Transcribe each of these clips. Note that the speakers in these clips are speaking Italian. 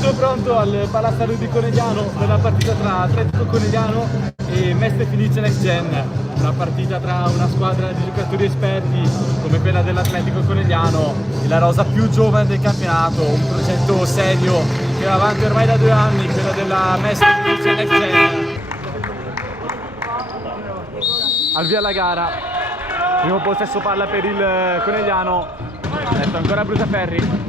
Tutto pronto al Palastadio di Conegliano per la partita tra Atletico Conegliano e Mestre Fenice Next Gen. Una partita tra una squadra di giocatori esperti come quella dell'Atletico Conegliano e la rosa più giovane del campionato, un progetto serio che va avanti ormai da 2 anni, quella della Mestre Fenice Next Gen. Al via la gara, primo possesso palla per il Conegliano, adesso ancora Brusaferri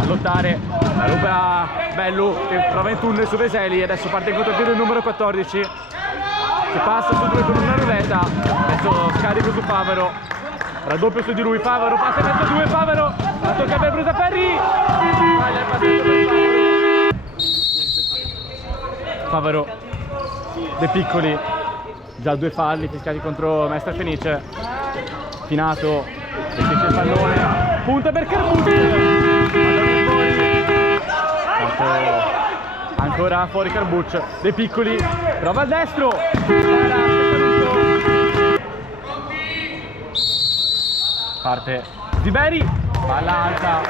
a lottare, la ruba Bellu che prova in tunnel su Veseli e adesso parte in contropiede il numero 14 che passa su 2 con una ruleta, adesso scarico su Favaro, raddoppio su di lui, Favaro passa in mezzo a 2, Favaro la tocca per Brusaferri, sbaglia il passaggio per Favaro, De Piccoli, già 2 falli fischiati contro Mestre Fenice, Finato, gestisce il pallone, punta per Carbucci, ancora fuori Carbucci, De Piccoli, prova al destro, parte Ziberi, palla alta,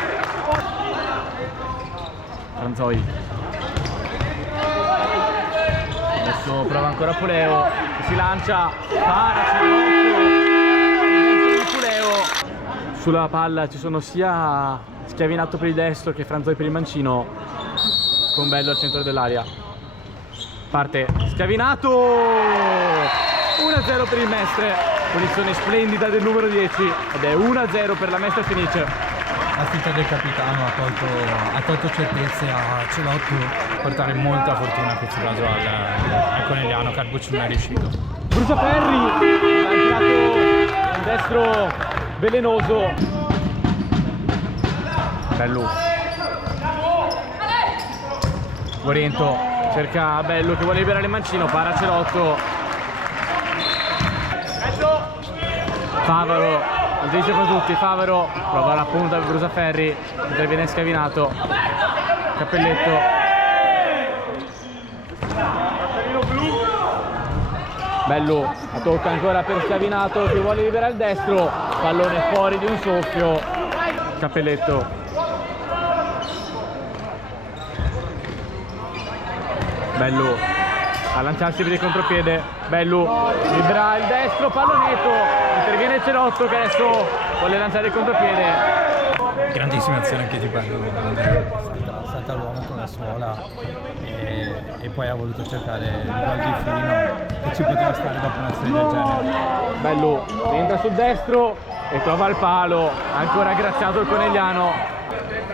Franzoi, adesso prova ancora Puleo, si lancia, para, Puleo, sulla palla ci sono sia Schiavinato per il destro che Franzoi per il mancino, con Bello al centro dell'area, parte Schiavinato, 1-0 per il Mestre, posizione splendida del numero 10 ed è 1-0 per la Mestre Fenice. La finta del capitano ha tolto certezze a Celotto, portare molta fortuna in questo caso al Conegliano. Carbucci non è riuscito. Brusaferri ha tirato il destro velenoso, Bellu, Guariento cerca Bello che vuole liberare il mancino, para Celotto, Favaro, non dice per tutti, Favaro prova la punta per Brusaferri, interviene Schiavinato, Cappelletto, Bello, la tocca ancora per Schiavinato che vuole liberare il destro, pallone fuori di un soffio, Cappelletto, Bellu a lanciarsi per il contropiede, Bellu libera il destro, pallonetto, interviene Celotto che adesso vuole lanciare il contropiede. Grandissima azione anche di Bellu, salta l'uomo con la suola e poi ha voluto cercare il gol di Fino che ci poteva stare dopo un'azione del genere. Bellu entra sul destro e trova il palo, ancora graziato il Conegliano.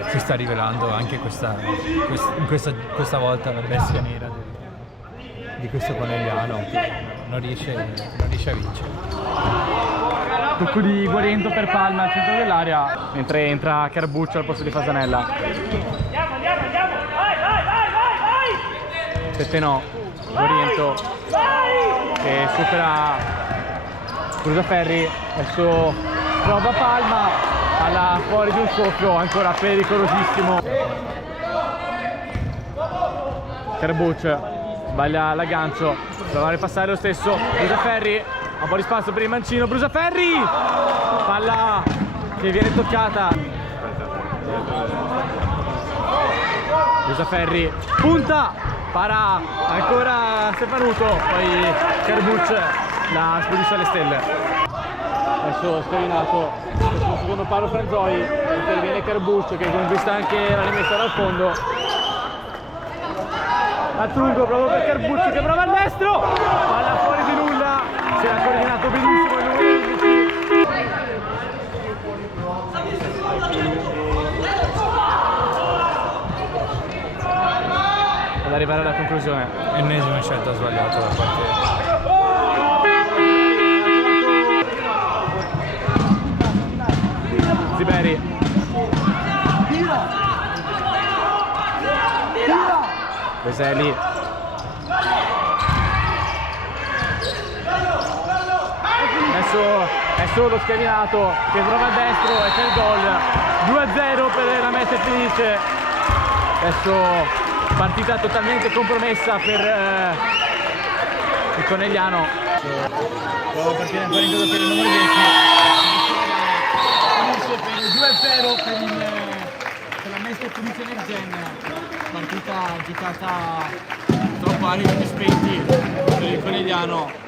Si sta rivelando anche questa volta la bestia nera di questo Conegliano che non riesce a vincere. Tocco di Guariento per Palma al centro dell'area, mentre entra Carbuccio al posto di Fasanella. 7 no, Guariento che supera Brusaferri, adesso prova Palma, alla fuori di un soffio, ancora pericolosissimo. Carbuccio sbaglia l'aggancio, prova a ripassare lo stesso Brusaferri, un po' di spazio per il mancino, Brusaferri, palla che viene toccata, Brusaferri punta, para ancora Stefanuto, poi Carbuccio la spedisce alle stelle. Adesso Schiavinato, sul secondo palo Franzoi, interviene Carbuccio che conquista anche la rimessa dal fondo. Attungo proprio per Carbuccio che prova al destro, palla fuori di nulla, si era coordinato benissimo il numero 11. Ad arrivare alla conclusione. Ennesima scelta sbagliata da parte Ziberi. Veseli. Adesso è solo Schiavinato che trova a destro e c'è il gol. 2-0 per la Mestre Fenice. Adesso partita totalmente compromessa per il Conegliano. Prova a partire ancora in cosa per il numero 10. Finisce per il 2-0 per la Mestre Fenice Next Gen. partita giocata troppo a ritmi spenti per il Conegliano.